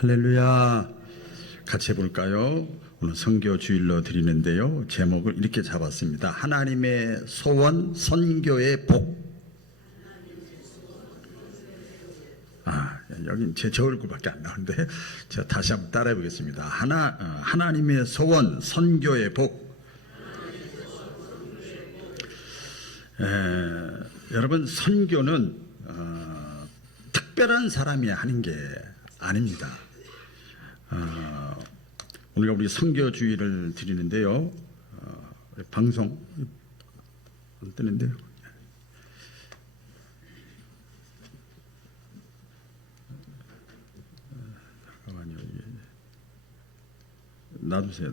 할렐루야. 같이 해볼까요? 오늘 선교 주일로 드리는데요. 제목을 이렇게 잡았습니다. 하나님의 소원, 선교의 복. 여긴 제 얼굴밖에 안 나오는데 제가 다시 한번 따라해 보겠습니다. 하나님의 소원, 선교의 복. 여러분, 선교는 특별한 사람이 하는 게 아닙니다. 우리가 우리 선교주의를 드리는데요. 방송 안 뜨는데요. 잠깐만요. 놔두세요.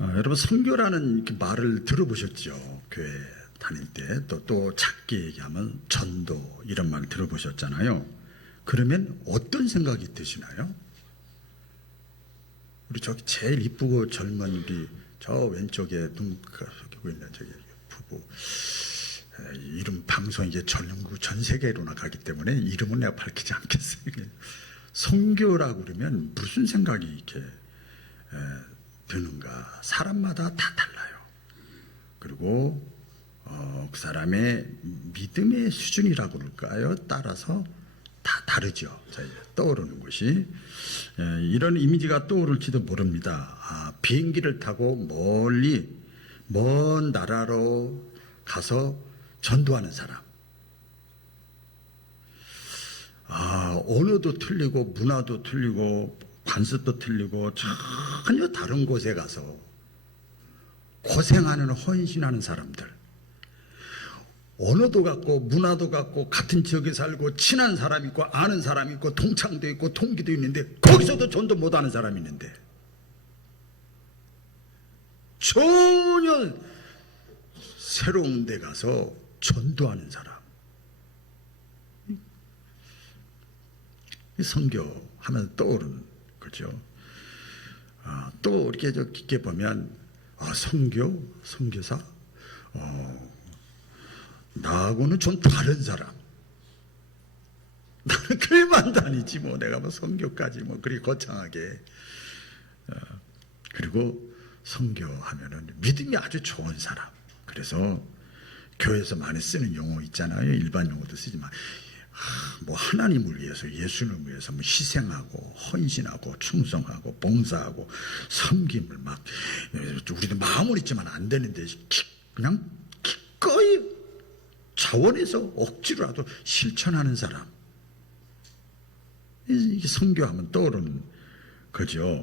여러분, 선교라는 말을 들어보셨죠? 교회 다닐 때. 또 작게 얘기하면 전도, 이런 말 들어보셨잖아요. 그러면 어떤 생각이 드시나요? 우리 저기 제일 이쁘고 젊은 우리 저 왼쪽에 눈 속이고 있는 저기 부부, 이름 방송 이제 전국 전 세계로 나가기 때문에 이름은 내가 밝히지 않겠어요. 선교라고 그러면 무슨 생각이 이렇게 드는가? 사람마다 다 달라요. 그리고 그 사람의 믿음의 수준이라고 그럴까요? 따라서 다 다르죠. 떠오르는 것이. 이런 이미지가 떠오를지도 모릅니다. 비행기를 타고 멀리 먼 나라로 가서 전도하는 사람. 언어도 틀리고 문화도 틀리고 관습도 틀리고 전혀 다른 곳에 가서 고생하는, 헌신하는 사람들. 언어도 같고 문화도 같고 같은 지역에 살고 친한 사람 있고 아는 사람 있고 동창도 있고 동기도 있는데 거기서도 전도 못하는 사람이 있는데 전혀 새로운 데 가서 전도하는 사람. 선교하면 떠오르는 거죠. 또 이렇게 깊게 보면 선교사 나하고는 좀 다른 사람. 나는 교회만 다니지 뭐 내가 뭐 선교까지 뭐 그리 거창하게. 그리고 선교하면은 믿음이 아주 좋은 사람. 그래서 교회에서 많이 쓰는 용어 있잖아요. 일반 용어도 쓰지만 뭐 하나님을 위해서, 예수님을 위해서 뭐 희생하고 헌신하고 충성하고 봉사하고 섬김을 막, 우리도 마음은 있지만 안 되는데 그냥 기꺼이 자원해서 억지로라도 실천하는 사람. 이게 선교하면 떠오르는 거죠.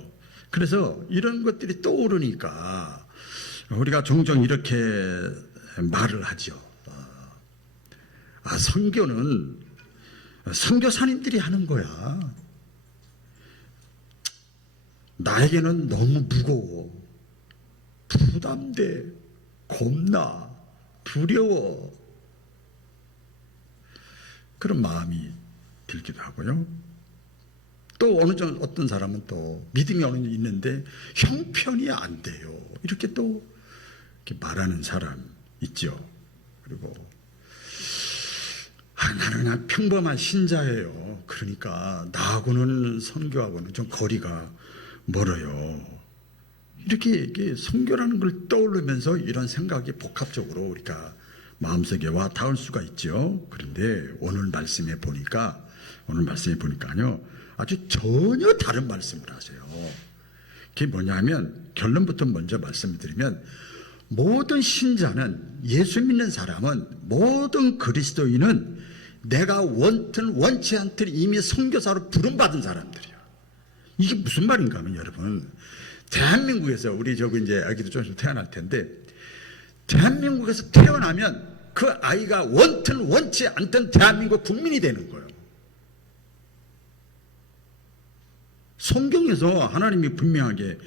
그래서 이런 것들이 떠오르니까 우리가 종종 이렇게 말을 하죠. 선교는 선교사님들이 하는 거야. 나에게는 너무 무거워, 부담돼, 겁나, 두려워. 그런 마음이 들기도 하고요. 또 어떤 사람은 또 믿음이 있는데 형편이 안 돼요. 이렇게 또 이렇게 말하는 사람 있죠. 그리고 나는 그냥 평범한 신자예요. 그러니까 나하고는 선교하고는 좀 거리가 멀어요. 이렇게 선교라는 걸 떠올리면서 이런 생각이 복합적으로 우리가 마음속에 와 닿을 수가 있죠. 그런데 오늘 말씀에 보니까요, 아주 전혀 다른 말씀을 하세요. 그게 뭐냐면, 결론부터 먼저 말씀을 드리면, 모든 신자는, 예수 믿는 사람은, 모든 그리스도인은 내가 원든 원치 않든 이미 선교사로 부름받은 사람들이야. 이게 무슨 말인가 하면, 여러분, 대한민국에서 우리 이제 아기도 좀 있으면 태어날 텐데, 대한민국에서 태어나면 그 아이가 원든 원치 않든 대한민국 국민이 되는 거예요. 성경에서 하나님이 분명하게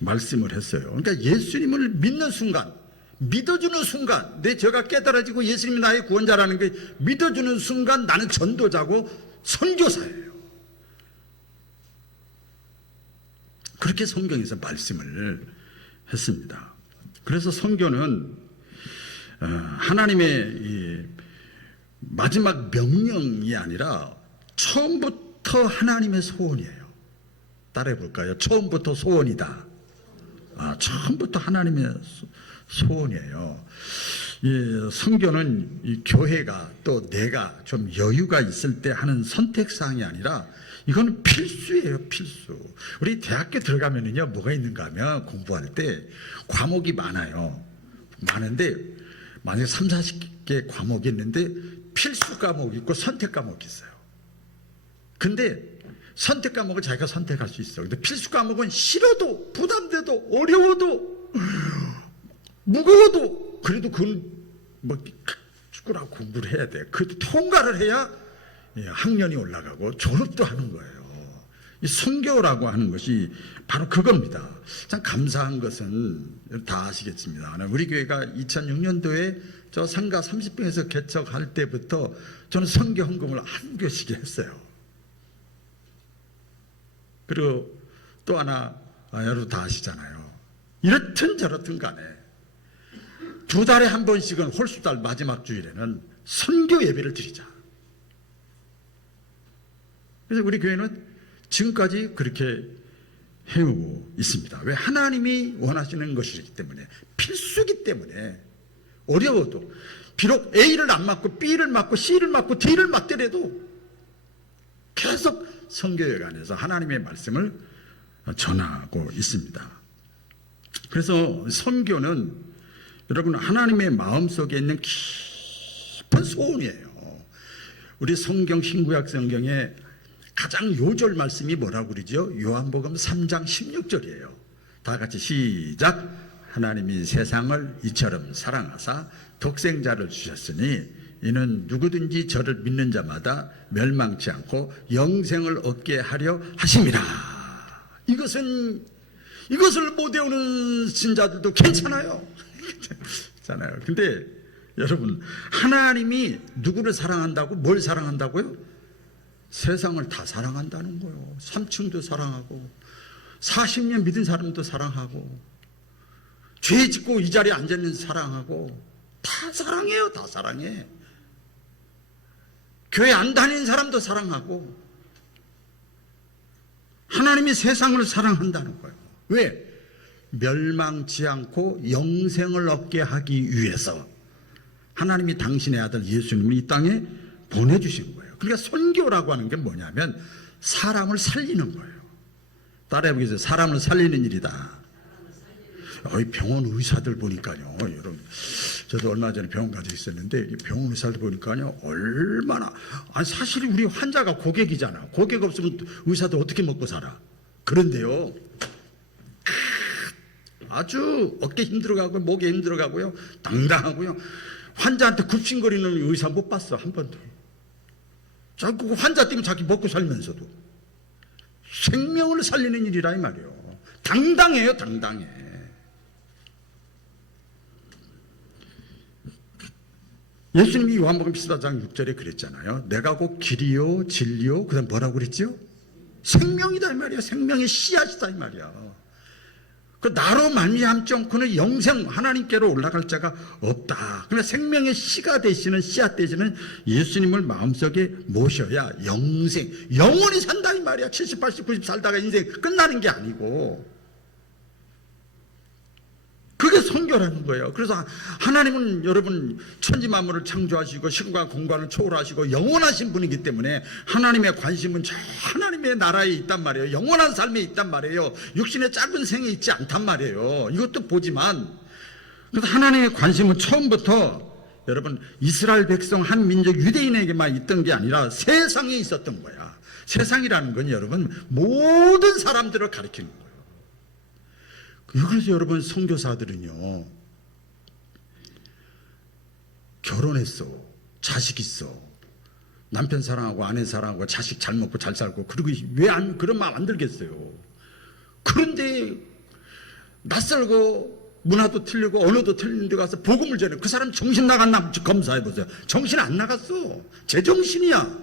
말씀을 했어요. 그러니까 예수님을 믿는 순간, 믿어주는 순간, 내 죄가 깨달아지고 예수님이 나의 구원자라는 게 믿어주는 순간 나는 전도자고 선교사예요. 그렇게 성경에서 말씀을 했습니다. 그래서 선교는 하나님의 마지막 명령이 아니라 처음부터 하나님의 소원이에요. 따라해 볼까요? 처음부터 소원이다. 처음부터 하나님의 소원이에요. 이 선교는 이 교회가 또 내가 좀 여유가 있을 때 하는 선택사항이 아니라 이건 필수예요, 필수. 우리 대학교 들어가면은요, 뭐가 있는가 하면 공부할 때 과목이 많아요. 많은데, 만약에 3, 40개 과목이 있는데 필수 과목이 있고 선택 과목이 있어요. 근데 선택 과목을 자기가 선택할 수 있어. 근데 필수 과목은 싫어도, 부담돼도, 어려워도, 무거워도, 그래도 그건 뭐 죽으라고 공부를 해야 돼. 그 통과를 해야 학년이 올라가고 졸업도 하는 거예요. 이 선교라고 하는 것이 바로 그겁니다. 참 감사한 것은 다 아시겠습니다. 우리 교회가 2006년도에 저 상가 30평에서 개척할 때부터 저는 선교 헌금을 한 교씩 했어요. 그리고 또 하나 여러분 다 아시잖아요. 이렇든 저렇든 간에 2달에 한 번씩은 홀수달 마지막 주일에는 선교 예배를 드리자. 그래서 우리 교회는 지금까지 그렇게 해오고 있습니다. 왜? 하나님이 원하시는 것이기 때문에, 필수기 때문에. 어려워도 비록 A를 안 맞고 B를 맞고 C를 맞고 D를 맞더라도 계속 선교회 안에서 하나님의 말씀을 전하고 있습니다. 그래서 선교는 여러분 하나님의 마음속에 있는 깊은 소원이에요. 우리 성경 신구약 성경에 가장 요절 말씀이 뭐라고 그러죠? 요한복음 3장 16절이에요. 다 같이 시작. 하나님이 세상을 이처럼 사랑하사 독생자를 주셨으니 이는 누구든지 저를 믿는 자마다 멸망치 않고 영생을 얻게 하려 하심이라. 이것을 못 외우는 신자들도 괜찮아요. 괜찮아요. 근데 여러분, 하나님이 누구를 사랑한다고? 뭘 사랑한다고요? 세상을 다 사랑한다는 거예요. 3층도 사랑하고 40년 믿은 사람도 사랑하고 죄 짓고 이 자리에 앉아있는 사랑하고 다 사랑해요. 다 사랑해. 교회 안 다니는 사람도 사랑하고 하나님이 세상을 사랑한다는 거예요. 왜? 멸망치 않고 영생을 얻게 하기 위해서 하나님이 당신의 아들 예수님을 이 땅에 보내주신 거예요. 그러니까 선교라고 하는 게 뭐냐면 사람을 살리는 거예요. 따라해 보겠어요. 사람을 살리는 일이다. 병원 의사들 보니까요, 여러분, 저도 얼마 전에 병원 가서 있었는데 병원 의사들 보니까요, 얼마나, 사실 우리 환자가 고객이잖아. 고객 없으면 의사들 어떻게 먹고 살아? 그런데요, 아주 어깨 힘들어가고 목에 힘들어가고요, 당당하고요, 환자한테 굽신거리는 의사 못 봤어, 한 번도. 자꾸 환자 때문에 자기 먹고 살면서도 생명을 살리는 일이라 이 말이에요. 당당해요, 당당해. 예수님이 요한복음 14장 6절에 그랬잖아요. 내가 곧 길이요 진리요 그다음 뭐라고 그랬죠? 생명이다 이 말이야. 생명의 씨앗이다 이 말이야. 그 나로 말미암지 않고는 영생 하나님께로 올라갈 자가 없다. 그러나 생명의 씨가 되시는 씨앗 되시는 예수님을 마음속에 모셔야 영생 영원히 산다 이 말이야. 70, 80, 90 살다가 인생 끝나는 게 아니고 그게 선교라는 거예요. 그래서 하나님은 여러분 천지 만물을 창조하시고 시간과 공간을 초월하시고 영원하신 분이기 때문에 하나님의 관심은 저 하나님의 나라에 있단 말이에요. 영원한 삶에 있단 말이에요. 육신의 짧은 생에 있지 않단 말이에요. 이것도 보지만 그래서 하나님의 관심은 처음부터 여러분 이스라엘 백성 한 민족 유대인에게만 있던 게 아니라 세상에 있었던 거야. 세상이라는 건 여러분 모든 사람들을 가리키는 거예요. 그래서 여러분 선교사들은요, 결혼했어, 자식 있어, 남편 사랑하고 아내 사랑하고 자식 잘 먹고 잘 살고 그리고 왜 그런 마음 안 들겠어요. 그런데 낯설고 문화도 틀리고 언어도 틀린 데 가서 복음을 전해. 그 사람 정신 나갔나 검사해보세요. 정신 안 나갔어. 제정신이야.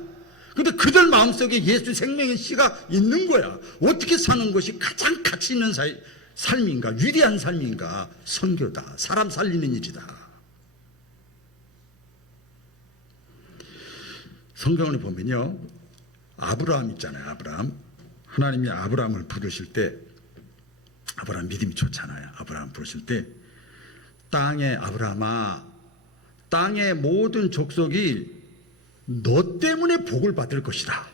근데 그들 마음속에 예수 생명의 씨가 있는 거야. 어떻게 사는 것이 가장 가치 있는 삶인가, 위대한 삶인가? 선교다. 사람 살리는 일이다. 성경을 보면요, 아브라함 있잖아요. 아브라함. 하나님이 아브라함을 부르실 때, 아브라함 믿음이 좋잖아요. 아브라함 부르실 때 땅에, 아브라함아, 땅의 모든 족속이 너 때문에 복을 받을 것이다.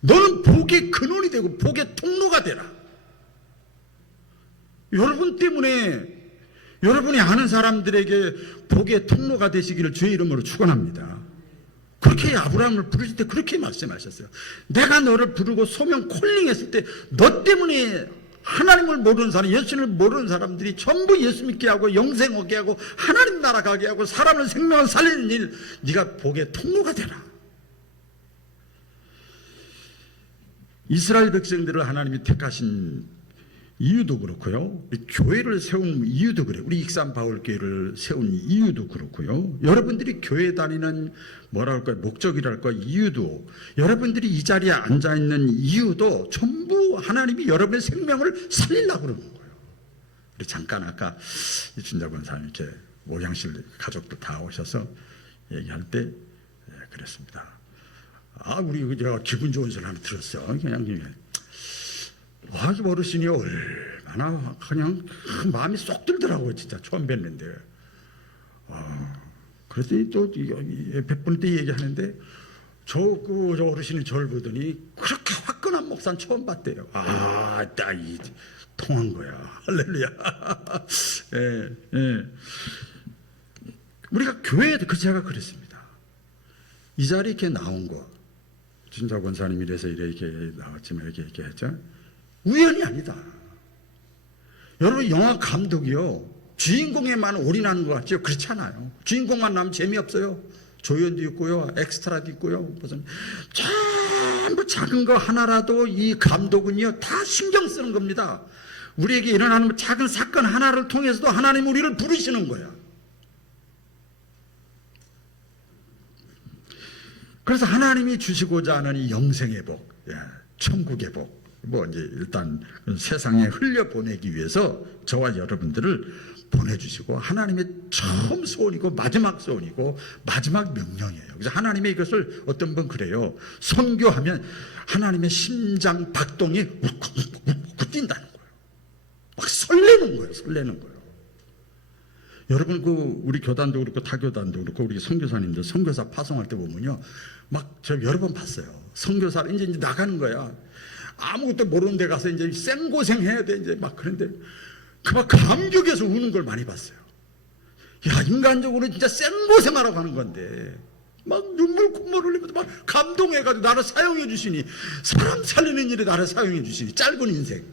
너는 복의 근원이 되고 복의 통로가 되라. 여러분 때문에, 여러분이 아는 사람들에게 복의 통로가 되시기를 주의 이름으로 축원합니다. 그렇게 아브라함을 부르실 때 그렇게 말씀하셨어요. 내가 너를 부르고 소명 콜링했을 때 너 때문에 하나님을 모르는 사람, 예수님을 모르는 사람들이 전부 예수 믿게 하고 영생 얻게 하고 하나님 나라 가게 하고 사람을 생명을 살리는 일, 네가 복의 통로가 되라. 이스라엘 백성들을 하나님이 택하신 이유도 그렇고요, 교회를 세운 이유도 그래요. 우리 익산 바울교회를 세운 이유도 그렇고요, 여러분들이 교회 다니는 뭐랄까 목적이랄까 이유도, 여러분들이 이 자리에 앉아 있는 이유도 전부 하나님이 여러분의 생명을 살리려고 그러는 거예요. 우리 잠깐 아까 이춘자 권사님 이렇게 모양실 가족도 다 오셔서 얘기할 때 그랬습니다. 우리 제가 기분 좋은 소리 하나 들었어. 그냥 어르신이 얼마나 그냥 마음이 쏙 들더라고요. 진짜 처음 뵀는데. 그랬더니 또 몇 때 얘기하는데 저 어르신이 저를 보더니 그렇게 화끈한 목사는 처음 봤대요. 딱이 통한 거야. 할렐루야. 예. 우리가 교회에도 제가 그랬습니다. 이 자리에 이렇게 나온 거, 진자 권사님이 이래서 이렇게 나왔지만 이렇게 얘기했죠. 우연이 아니다. 여러분, 영화 감독이요, 주인공에만 올인하는 것 같죠? 그렇지 않아요. 주인공만 나면 재미없어요. 조연도 있고요, 엑스트라도 있고요, 무슨 전부 작은 거 하나라도 이 감독은요 다 신경 쓰는 겁니다. 우리에게 일어나는 작은 사건 하나를 통해서도 하나님 우리를 부르시는 거야. 그래서 하나님이 주시고자 하는 이 영생의 복, 천국의 복, 이제 일단 세상에 흘려보내기 위해서 저와 여러분들을 보내주시고, 하나님의 처음 소원이고 마지막 소원이고 마지막 명령이에요. 그래서 하나님의 이것을 어떤 분 그래요. 선교하면 하나님의 심장 박동이 울컥울컥 뛴다는 거예요. 막 설레는 거예요. 여러분, 우리 교단도 그렇고 타교단도 그렇고 우리 선교사님들 선교사 파송할 때 보면요, 막 저 여러 번 봤어요. 선교사를 이제 나가는 거야. 아무것도 모르는 데 가서 이제 생고생 해야 돼. 이제 막 그런데 막 감격해서 우는 걸 많이 봤어요. 야, 인간적으로 진짜 생고생하라고 하는 건데 막 눈물 콧물 흘리면서 막 감동해가지고 나를 사용해 주시니, 사람 살리는 일에 나를 사용해 주시니, 짧은 인생.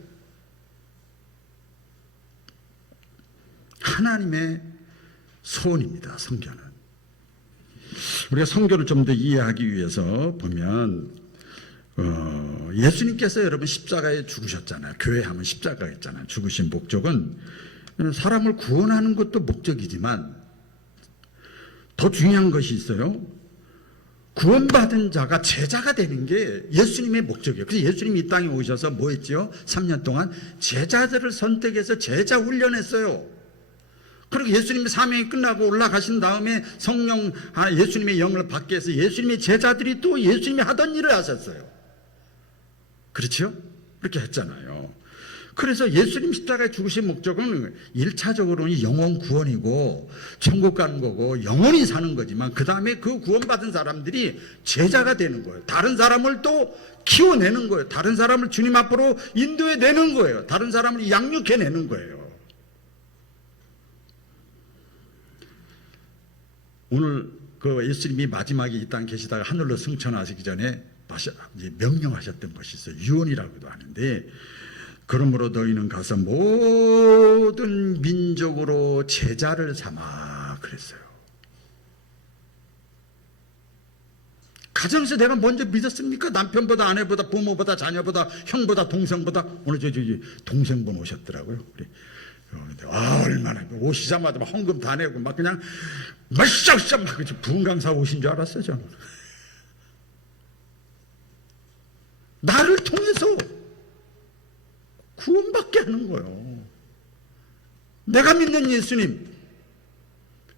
하나님의 소원입니다. 선교는. 우리가 선교를 좀 더 이해하기 위해서 보면 예수님께서 여러분 십자가에 죽으셨잖아요. 교회 하면 십자가가 있잖아요. 죽으신 목적은 사람을 구원하는 것도 목적이지만 더 중요한 것이 있어요. 구원받은 자가 제자가 되는 게 예수님의 목적이에요. 그래서 예수님이 이 땅에 오셔서 뭐 했죠? 3년 동안 제자들을 선택해서 제자 훈련했어요. 그리고 예수님의 사명이 끝나고 올라가신 다음에 성령, 예수님의 영을 받게 해서 예수님의 제자들이 또 예수님이 하던 일을 하셨어요. 그렇죠? 그렇게 했잖아요. 그래서 예수님 십자가에 죽으신 목적은 1차적으로는 영혼 구원이고 천국 가는 거고 영원히 사는 거지만, 그 다음에 그 구원받은 사람들이 제자가 되는 거예요. 다른 사람을 또 키워내는 거예요. 다른 사람을 주님 앞으로 인도해내는 거예요. 다른 사람을 양육해내는 거예요. 오늘 예수님이 마지막에 이 땅에 계시다가 하늘로 승천하시기 전에 명령하셨던 것이 있어요. 유언이라고도 하는데, 그러므로 너희는 가서 모든 민족으로 제자를 삼아 그랬어요. 가정에서 내가 먼저 믿었습니까? 남편보다 아내보다 부모보다 자녀보다 형보다 동생보다. 오늘 저 동생분 오셨더라고요. 우리 얼마나 오시자마자 막 헌금 다 내고 막 그냥 마시작시작 막 부흥강사 오신 줄 알았어요. 저는 나를 통해서 구원받게 하는 거예요. 내가 믿는 예수님,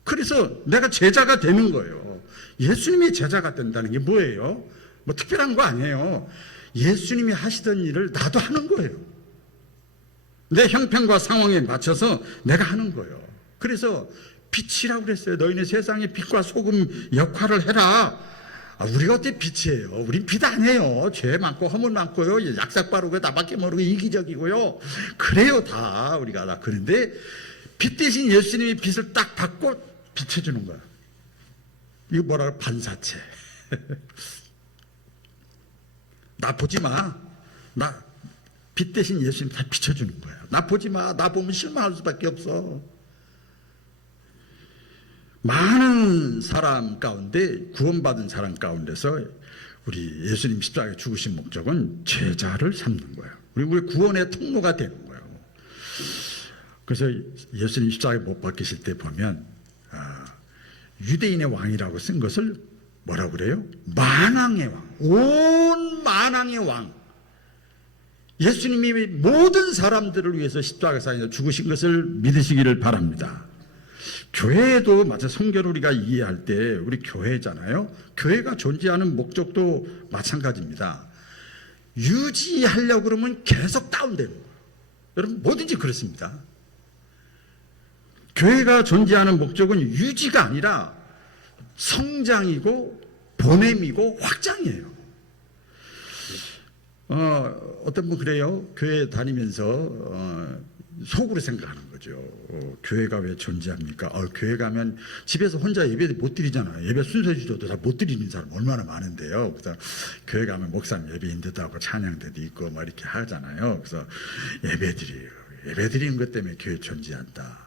그래서 내가 제자가 되는 거예요. 예수님의 제자가 된다는 게 뭐예요? 뭐 특별한 거 아니에요. 예수님이 하시던 일을 나도 하는 거예요. 내 형편과 상황에 맞춰서 내가 하는 거예요. 그래서 빛이라고 그랬어요. 너희는 세상의 빛과 소금 역할을 해라. 우리가 어때 빛이에요? 우린 빛 아니에요. 죄 많고 허물 많고요. 약삭 빠르고 나밖에 모르고 이기적이고요. 그래요 다 우리가 다. 그런데 빛 대신 예수님이 빛을 딱 받고 비춰주는 거야. 이거 뭐라 반사체. 나 보지 마. 나 빛 대신 예수님 다 비춰주는 거야. 나 보지 마. 나 보면 실망할 수밖에 없어. 많은 사람 가운데, 구원받은 사람 가운데서 우리 예수님 십자가에 죽으신 목적은 제자를 삼는 거예요. 우리 구원의 통로가 되는 거예요. 그래서 예수님 십자가에 못 박히실 때 보면 유대인의 왕이라고 쓴 것을 뭐라고 그래요? 만왕의 왕, 온 만왕의 왕. 예수님이 모든 사람들을 위해서 십자가상에서 죽으신 것을 믿으시기를 바랍니다. 교회도 마찬가지로 성경을 우리가 이해할 때 우리 교회잖아요. 교회가 존재하는 목적도 마찬가지입니다. 유지하려고 그러면 계속 다운되는 거예요. 여러분 뭐든지 그렇습니다. 교회가 존재하는 목적은 유지가 아니라 성장이고 보냄이고 확장이에요. 어떤 분 그래요. 교회 다니면서 속으로 생각하는 거죠. 교회가 왜 존재합니까? 교회 가면 집에서 혼자 예배 못 드리잖아요. 예배 순서지도도 다 못 드리는 사람 얼마나 많은데요. 그래서 교회 가면 목사님 예배인도도 하고 찬양대도 있고 막 이렇게 하잖아요. 그래서 예배 드리는 것 때문에 교회 존재한다.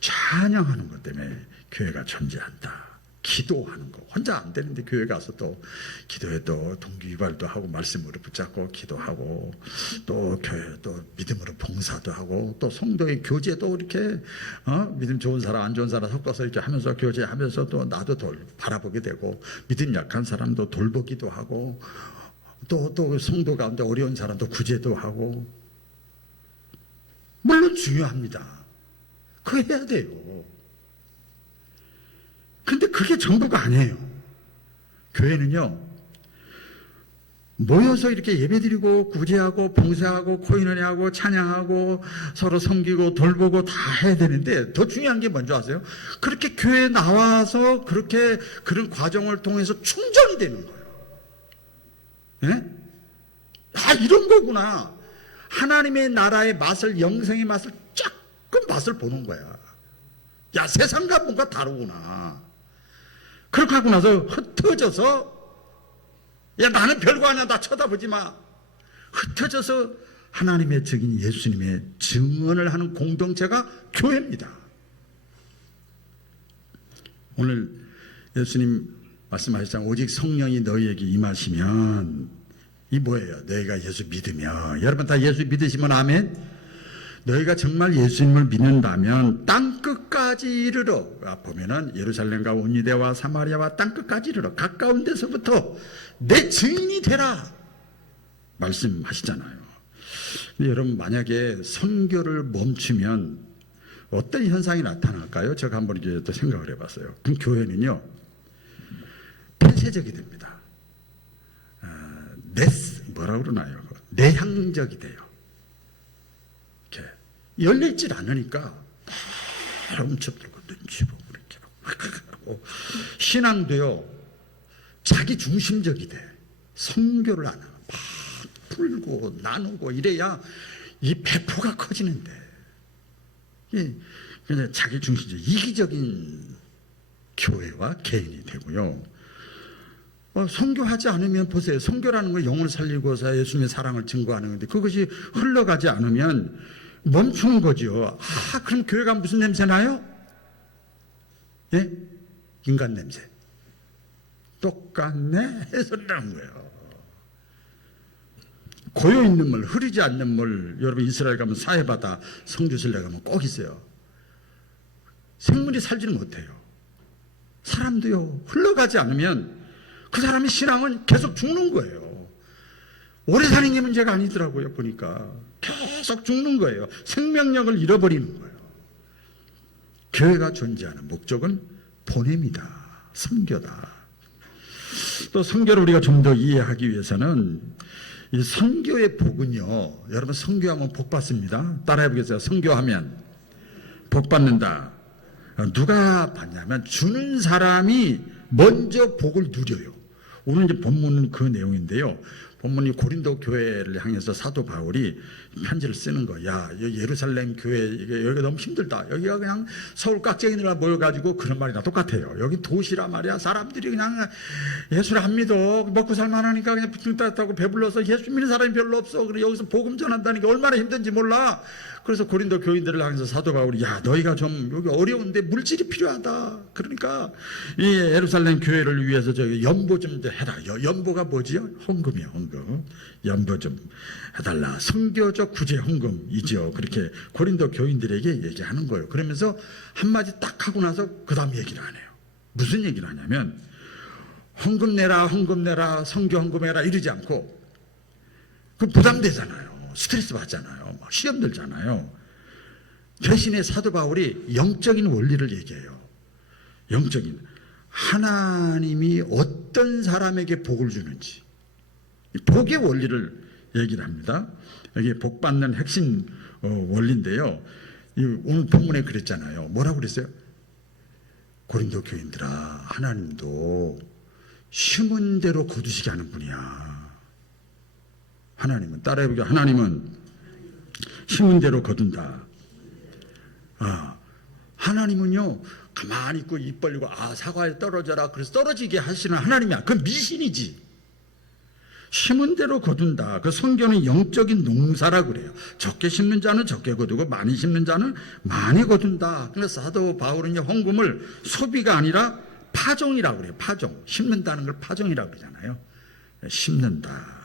찬양하는 것 때문에 교회가 존재한다. 기도하는 거 혼자 안 되는데 교회 가서 또 기도해도 동기유발도 하고 말씀으로 붙잡고 기도하고 또 교회 또 믿음으로 봉사도 하고 또 성도의 교제도 이렇게 믿음 좋은 사람 안 좋은 사람 섞어서 이렇게 하면서 교제하면서 또 나도 바라보게 되고 믿음 약한 사람도 돌보기도 하고 또 성도 가운데 어려운 사람도 구제도 하고 물론 중요합니다. 그거 해야 돼요. 근데 그게 전부가 아니에요. 교회는요, 모여서 이렇게 예배드리고 구제하고 봉사하고 코인원회하고 찬양하고 서로 섬기고 돌보고 다 해야 되는데 더 중요한 게 뭔지 아세요? 그렇게 교회에 나와서 그렇게 그런 과정을 통해서 충전이 되는 거예요. 네? 이런 거구나. 하나님의 나라의 맛을, 영생의 맛을 조금 맛을 보는 거야. 야, 세상과 뭔가 다르구나. 그렇게 하고 나서 흩어져서 야 나는 별거 아니야 나 쳐다보지 마. 흩어져서 하나님의 증인 예수님의 증언을 하는 공동체가 교회입니다. 오늘 예수님 말씀하셨잖아요. 오직 성령이 너희에게 임하시면 이 뭐예요? 너희가 예수 믿으면 여러분 다 예수 믿으시면 아멘. 너희가 정말 예수님을 믿는다면 땅끝까지 이르러 보면은 예루살렘과 온 유대와 사마리아와 땅끝까지 이르러 가까운 데서부터 내 증인이 되라 말씀하시잖아요. 근데 여러분 만약에 선교를 멈추면 어떤 현상이 나타날까요? 제가 한번 이제 또 생각을 해봤어요. 그럼 교회는요 폐쇄적이 됩니다. 뭐라 그러나요? 내향적이 돼요. 열리질 않으니까 훔쳐들고 눈치 보고 이렇게 하고 신앙도요 자기 중심적이 돼. 선교를 안 하고 막 풀고 나누고 이래야 이 배포가 커지는데 그냥 자기 중심적 이기적인 교회와 개인이 되고요. 선교하지 않으면 보세요. 선교라는 건 영혼을 살리고서 예수님의 사랑을 증거하는 건데 그것이 흘러가지 않으면 멈추는 거죠. 그럼 교회가 무슨 냄새 나요? 예? 인간 냄새. 똑같네? 해서 나는 거예요. 고여있는 물, 흐르지 않는 물, 여러분 이스라엘 가면 사해바다, 성지순례 가면 꼭 있어요. 생물이 살지는 못해요. 사람도요, 흘러가지 않으면 그 사람의 신앙은 계속 죽는 거예요. 오래 사는 게 문제가 아니더라고요, 보니까. 계속 죽는 거예요. 생명력을 잃어버리는 거예요. 교회가 존재하는 목적은 보냄이다. 선교다. 또 선교를 우리가 좀 더 이해하기 위해서는 이 선교의 복은요, 여러분 선교하면 복 받습니다. 따라해 보겠어요. 선교하면 복 받는다. 누가 받냐면 주는 사람이 먼저 복을 누려요. 오늘 이제 본문은 그 내용인데요. 본문이 고린도 교회를 향해서 사도 바울이 편지를 쓰는 거야. 예루살렘 교회 여기가 너무 힘들다. 여기가 그냥 서울 깍쟁이들만 모여가지고 그런 말이랑 똑같아요. 여기 도시라 말이야. 사람들이 그냥 예수를 안 믿어. 먹고 살만하니까 그냥 부둥 따뜻하고 배불러서 예수 믿는 사람이 별로 없어. 그래 여기서 복음 전한다는 게 얼마나 힘든지 몰라. 그래서 고린도 교인들을 향해서 사도 바울이 야 너희가 좀 여기 어려운데 물질이 필요하다. 그러니까 이 예루살렘 교회를 위해서 저기 연보 좀 해라. 연보가 뭐지요? 헌금이요. 헌금. 연보 좀 해달라. 선교적 구제 헌금이죠. 그렇게 고린도 교인들에게 얘기하는 거예요. 그러면서 한마디 딱 하고 나서 그 다음 얘기를 안 해요. 무슨 얘기를 하냐면 헌금 내라 헌금 내라 선교 헌금해라 이러지 않고 그 부담되잖아요. 스트레스 받잖아요. 시험 들잖아요. 대신에 사도 바울이 영적인 원리를 얘기해요. 영적인 하나님이 어떤 사람에게 복을 주는지 복의 원리를 얘기를 합니다. 여기 복 받는 핵심 원리인데요. 오늘 본문에 그랬잖아요. 뭐라고 그랬어요? 고린도 교인들아 하나님도 심은 대로 거두시게 하는 분이야. 하나님은 따라해보자. 하나님은 심은 대로 거둔다. 하나님은요 가만히 있고 입 벌리고 사과에 떨어져라 그래서 떨어지게 하시는 하나님이야. 그건 미신이지. 심은 대로 거둔다. 그 성경은 영적인 농사라 그래요. 적게 심는 자는 적게 거두고 많이 심는 자는 많이 거둔다. 그래서 사도 바울은 헌금을 소비가 아니라 파종이라고 그래요. 파종. 심는다는 걸 파종이라고 그러잖아요. 심는다.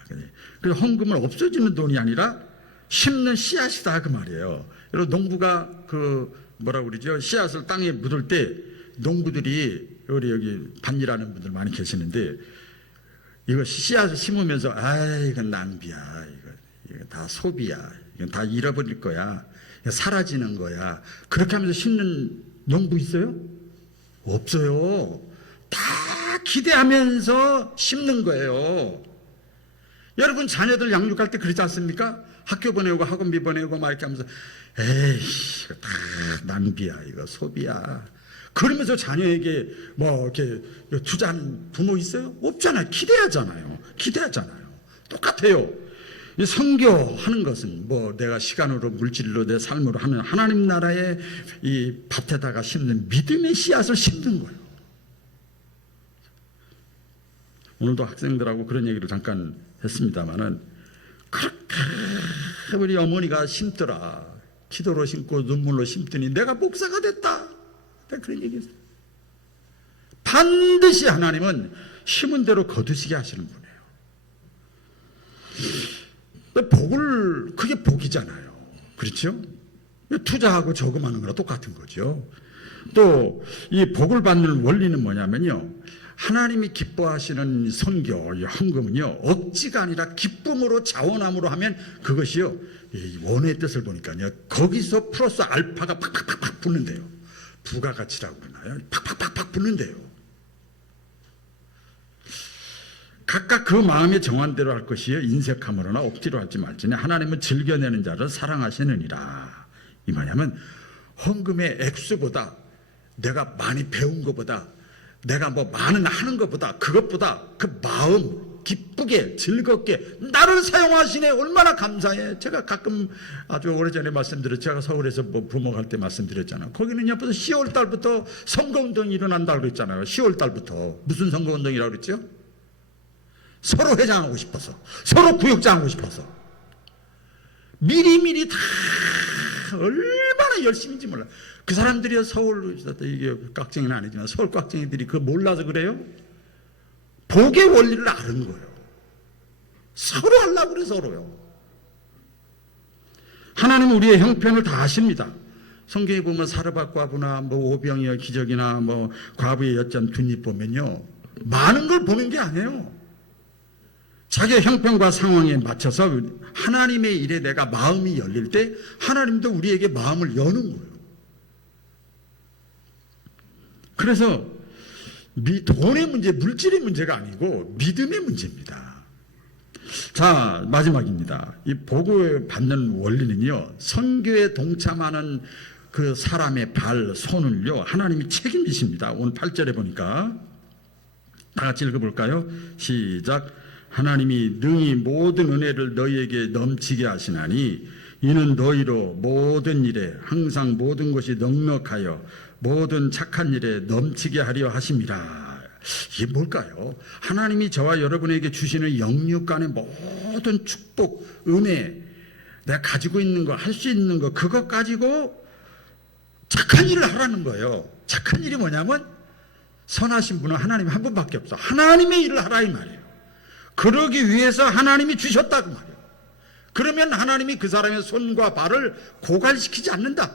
그래서 헌금은 없어지는 돈이 아니라 심는 씨앗이다 그 말이에요. 여러분 농부가 그 뭐라고 그러죠? 씨앗을 땅에 묻을 때 농부들이 우리 여기 밭일하는 분들 많이 계시는데 이거 씨앗을 심으면서 이건 낭비야. 이거 다 소비야. 이건 다 잃어버릴 거야. 사라지는 거야. 그렇게 하면서 심는 농부 있어요? 없어요. 다 기대하면서 심는 거예요. 여러분 자녀들 양육할 때 그러지 않습니까? 학교 보내고 학원비 보내고 막 이렇게 하면서 이거 다 낭비야. 이거 소비야. 그러면서 자녀에게 뭐 이렇게 투자하는 부모 있어요? 없잖아요. 기대하잖아요. 똑같아요. 이 선교하는 것은 뭐 내가 시간으로 물질로 내 삶으로 하는 하나님 나라의 이 밭에다가 심는 믿음의 씨앗을 심는 거예요. 오늘도 학생들하고 그런 얘기를 잠깐 했습니다마는 그렇게 우리 어머니가 심더라. 기도로 심고 눈물로 심더니 내가 목사가 됐다. 그런 얘기했어요. 반드시 하나님은 심은 대로 거두시게 하시는 분이에요. 그게 복이잖아요. 그렇죠? 투자하고 저금하는 거랑 똑같은 거죠. 또 이 복을 받는 원리는 뭐냐면요. 하나님이 기뻐하시는 선교, 헌금은요, 억지가 아니라 기쁨으로 자원함으로 하면 그것이요, 원의 뜻을 보니까요, 거기서 플러스 알파가 팍팍팍 붙는데요. 부가가치라고 그러나요? 팍팍팍 붙는데요. 각각 그 마음에 정한 대로 할 것이요, 인색함으로나 억지로 하지 말지니 하나님은 즐겨내는 자를 사랑하시느니라. 이 뭐냐면, 헌금의 액수보다 내가 많이 배운 것보다 내가 뭐 많은 하는 것보다 그것보다 그 마음 기쁘게 즐겁게 나를 사용하시네 얼마나 감사해. 제가 가끔 아주 오래전에 말씀드렸죠. 제가 서울에서 뭐 부목할 때 말씀드렸잖아요. 거기는 옆에서 10월 달부터 선거운동이 일어난다고 그랬잖아요. 10월 달부터 무슨 선거운동이라고 그랬죠? 서로 회장하고 싶어서 서로 구역장하고 싶어서 미리미리 다 얼마나 열심인지 몰라. 그 사람들이 서울, 이게 깍쟁이는 아니지만 서울 깍쟁이들이 그거 몰라서 그래요? 복의 원리를 아는 거예요. 서로 하려고 그래, 서로요. 하나님은 우리의 형편을 다 아십니다. 성경에 보면 사르밧 과부나 뭐 오병이어 기적이나 뭐 과부의 엿잔 둔입 보면요. 많은 걸 보는 게 아니에요. 자기의 형편과 상황에 맞춰서 하나님의 일에 내가 마음이 열릴 때 하나님도 우리에게 마음을 여는 거예요. 그래서 돈의 문제, 물질의 문제가 아니고 믿음의 문제입니다. 자, 마지막입니다. 이 복을 받는 원리는요, 선교에 동참하는 그 사람의 발, 손을요, 하나님이 책임지십니다. 오늘 8절에 보니까 다 같이 읽어볼까요? 시작. 하나님이 능히 모든 은혜를 너희에게 넘치게 하시나니 이는 너희로 모든 일에 항상 모든 것이 넉넉하여 모든 착한 일에 넘치게 하려 하심이라. 이게 뭘까요? 하나님이 저와 여러분에게 주시는 영육 간의 모든 축복, 은혜, 내가 가지고 있는 거, 할 수 있는 거, 그것 가지고 착한 일을 하라는 거예요. 착한 일이 뭐냐면 선하신 분은 하나님 한 분밖에 없어. 하나님의 일을 하라 이 말이에요. 그러기 위해서 하나님이 주셨다고 말이에요. 그러면 하나님이 그 사람의 손과 발을 고갈시키지 않는다.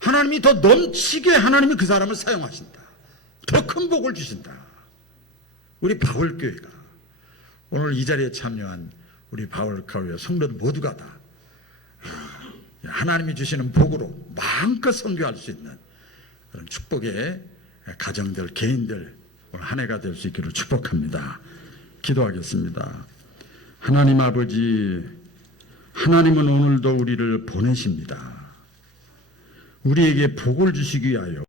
하나님이 더 넘치게 하나님이 그 사람을 사용하신다. 더 큰 복을 주신다. 우리 바울교회가 오늘 이 자리에 참여한 우리 바울교회 성도들 모두가 다 하나님이 주시는 복으로 마음껏 선교할 수 있는 그런 축복의 가정들, 개인들 오늘 한 해가 될 수 있기를 축복합니다. 기도하겠습니다. 하나님 아버지, 하나님은 오늘도 우리를 보내십니다. 우리에게 복을 주시기 위하여